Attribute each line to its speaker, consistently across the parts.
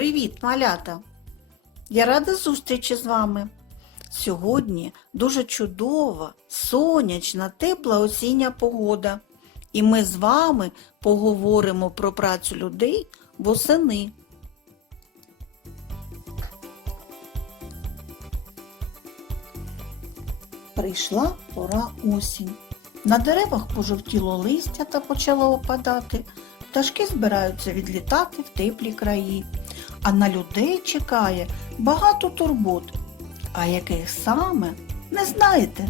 Speaker 1: Привіт, малята! Я рада зустрічі з вами. Сьогодні дуже чудова, сонячна, тепла осіння погода. І ми з вами поговоримо про працю людей восени. Прийшла пора осінь. На деревах пожовтіло листя та почало опадати. Пташки збираються відлітати в теплі краї, а на людей чекає багато турбот. А яких саме не знаєте?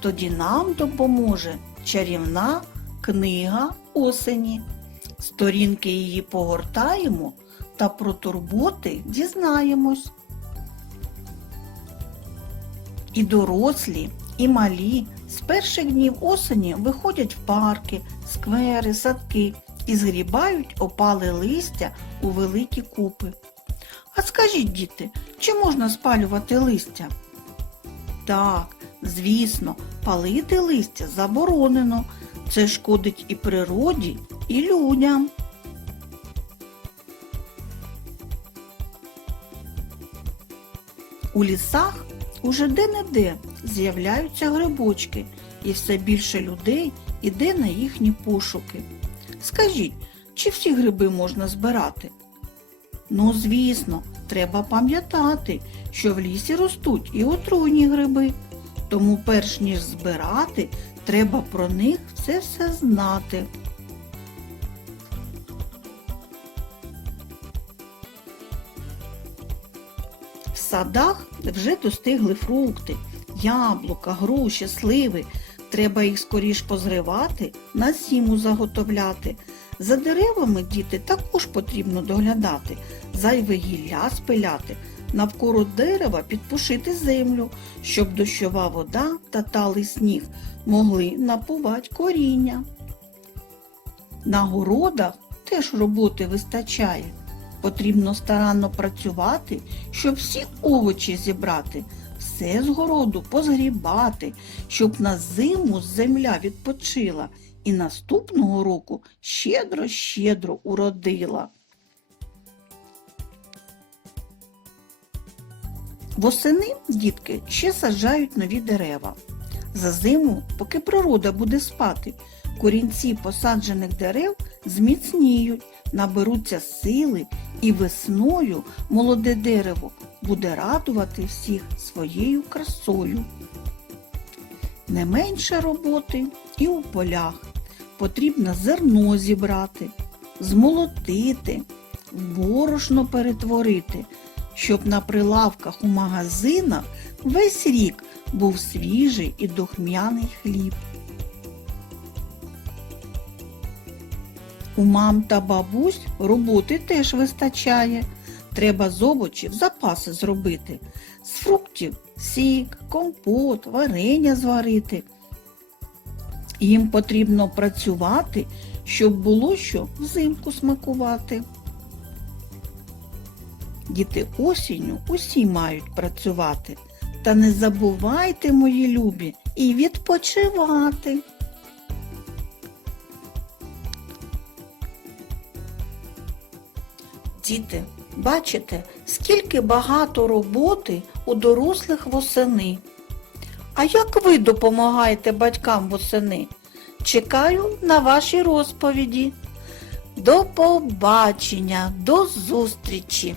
Speaker 1: Тоді нам допоможе чарівна книга осені. Сторінки її погортаємо та про турботи дізнаємось. І дорослі, і малі з перших днів осені виходять в парки, сквери, садки і згрібають опале листя у великі купи. А скажіть, діти, чи можна спалювати листя? Так, звісно, палити листя заборонено. Це шкодить і природі, і людям. У лісах уже де-не-де з'являються грибочки, і все більше людей іде на їхні пошуки. Скажіть, чи всі гриби можна збирати? Ну, звісно, треба пам'ятати, що в лісі ростуть і отруйні гриби. Тому перш ніж збирати, треба про них все все знати. В садах вже достигли фрукти, яблука, груші, сливи. Треба їх скоріш позривати, на зиму заготовляти. За деревами діти також потрібно доглядати, зайве гілля спиляти, навколо дерева підпушити землю, щоб дощова вода та талий сніг могли напувати коріння. На городах теж роботи вистачає. Потрібно старанно працювати, щоб всі овочі зібрати, все з городу позгрібати, щоб на зиму земля відпочила і наступного року щедро-щедро уродила. Восени дітки ще саджають нові дерева. За зиму, поки природа буде спати, корінці посаджених дерев зміцніють, наберуться сили і весною молоде дерево буде радувати всіх своєю красою. Не менше роботи і у полях. Потрібно зерно зібрати, змолотити, в борошно перетворити, щоб на прилавках у магазинах весь рік був свіжий і духмяний хліб. У мам та бабусь роботи теж вистачає. Треба з овочів запаси зробити. З фруктів сік, компот, варення зварити. Їм потрібно працювати, щоб було що взимку смакувати. Діти осінню усі мають працювати. Та не забувайте, мої любі, і відпочивати. Діти, бачите, скільки багато роботи у дорослих восени. А як ви допомагаєте батькам восени? Чекаю на ваші розповіді. До побачення, до зустрічі!